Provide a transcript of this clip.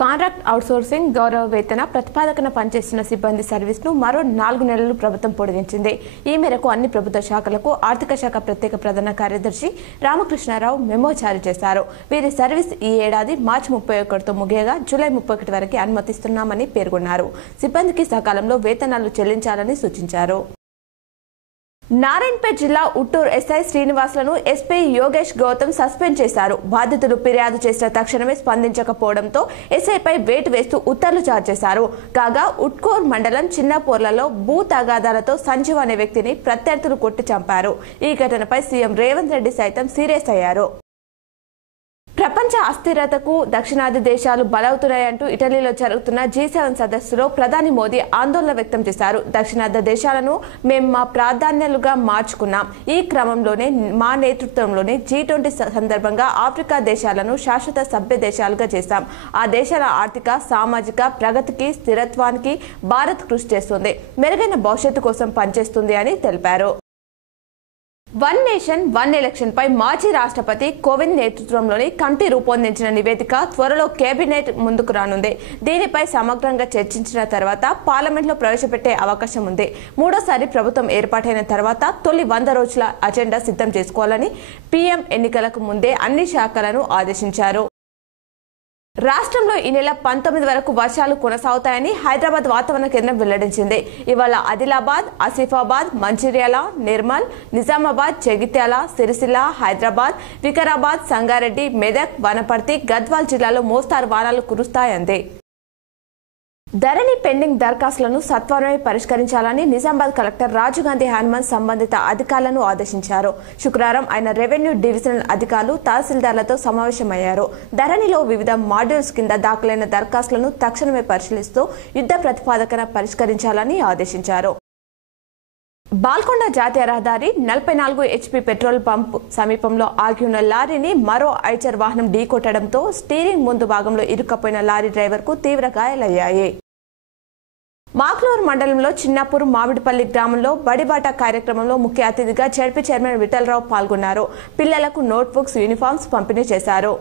Contract outsourcing గౌరవ వేతన ప్రతిపాదకన పనిచేస్తున్న సిబ్బంది సర్వీస్ను మరో 4 నెలలు ప్రభుత్వం పొడిగించింది. ఈ మేరకు అన్ని ప్రభుత్వ శాఖలకు ఆర్థిక శాఖ ప్రత్యేక ప్రధాన కార్యదర్శి రామకృష్ణారావు మెమో జారీ చేశారు. వీరి సర్వీస్ ఈ ఏడాది మార్చి 31తో ముగియగా జూలై 31 వరకు అనుమతిస్తున్నామని పేర్కొన్నారు. సిబ్బందికి సకాలంలో వేతనాలు చెల్లించాలని సూచించారు. నారాయణపేట జిల్లా ఉట్టూరు ఎస్ఐ శ్రీనివాసులను ఎస్పీ యోగేష్ గౌతమ్ సస్పెండ్ చేశారు. బాధితులు ఫిర్యాదు చేసిన తక్షణమే స్పందించకపోవడంతో ఎస్ఐపై వేటు వేస్తూ ఉత్తర్వులు జారీ చేశారు. కాగా ఉట్కూరు మండలం చిన్నపోర్లలో భూ తగాదాలతో సంజీవ్ అనే వ్యక్తిని ప్రత్యర్థులు కొట్టి చంపారు. ఈ ఘటనపై సీఎం రేవంత్ రెడ్డి సైతం సీరియస్ అయ్యారు. ప్రపంచ అస్థిరతకు దక్షిణాది దేశాలు బలవుతున్నాయంటూ ఇటలీలో జరుగుతున్న G7 సదస్సులో ప్రధాని మోదీ ఆందోళన వ్యక్తం చేశారు. దక్షిణాది దేశాలను మేము మా ప్రాధాన్యాలుగా మార్చుకున్నాం. ఈ క్రమంలోనే మా నేతృత్వంలోనే G20 సందర్భంగా ఆఫ్రికా దేశాలను శాశ్వత సభ్య దేశాలుగా చేశాం. ఆ దేశాల ఆర్థిక సామాజిక ప్రగతికి స్థిరత్వానికి భారత్ కృషి చేస్తుంది, మెరుగైన భవిష్యత్తు కోసం పనిచేస్తుంది అని తెలిపారు. వన్ నేషన్ వన్ ఎలక్షన్ పై మాజీ రాష్ట్రపతి కోవింద్ నేతృత్వంలోని కమిటీ రూపొందించిన నివేదిక త్వరలో కేబినెట్ ముందుకు రానుంది. దీనిపై సమగ్రంగా చర్చించిన తర్వాత పార్లమెంట్లో ప్రవేశపెట్టే అవకాశం ఉంది. మూడోసారి ప్రభుత్వం ఏర్పాటైన తర్వాత తొలి 100 రోజుల అజెండా సిద్ధం చేసుకోవాలని పీఎం ఎన్నికలకు ముందే అన్ని శాఖలను ఆదేశించారు. రాష్ట్రంలో ఈ నెల 19 వరకు వర్షాలు కొనసాగుతాయని హైదరాబాద్ వాతావరణ కేంద్రం వెల్లడించింది. ఇవాళ ఆదిలాబాద్, ఆసిఫాబాద్, మంచిర్యాల, నిర్మల్, నిజామాబాద్, జగిత్యాల, సిరిసిల్ల, హైదరాబాద్, వికారాబాద్, సంగారెడ్డి, మెదక్, వనపర్తి, గద్వాల్ జిల్లాలో మోస్తారు వానాలు కురుస్తాయంది. ధరణి పెండింగ్ దరఖాస్తులను సత్వరమే పరిష్కరించాలని నిజామాబాద్ కలెక్టర్ రాజీవ్ గాంధీ హనుమంత్ సంబంధిత అధికారులను ఆదేశించారు. శుక్రవారం ఆయన రెవెన్యూ డివిజనల్ అధికారులు తహసీల్దార్లతో సమావేశమయ్యారు. ధరణిలో వివిధ మాడ్యూల్స్ కింద దాఖలైన దరఖాస్తులను తక్షణమే పరిశీలిస్తూ యుద్ధ ప్రతిపాదకన పరిష్కరించాలని ఆదేశించారు. బాల్కొండ జాతీయ రహదారి 44 HP పెట్రోల్ పంప్ సమీపంలో ఆగి ఉన్న లారీని మరో ఐచర్ వాహనం ఢీకొట్టడంతో స్టీరింగ్ ముందు భాగంలో ఇరుక్కపోయిన లారీ డ్రైవర్కు తీవ్ర గాయాలయ్యాయి. మాక్లూరు మండలంలో చిన్నపూర్ మామిడిపల్లి గ్రామంలో బడిబాట కార్యక్రమంలో ముఖ్య అతిథిగా జడ్పీ చైర్మన్ విఠలరావు పాల్గొన్నారు. పిల్లలకు నోట్బుక్స్, యూనిఫామ్స్ పంపిణీ చేశారు.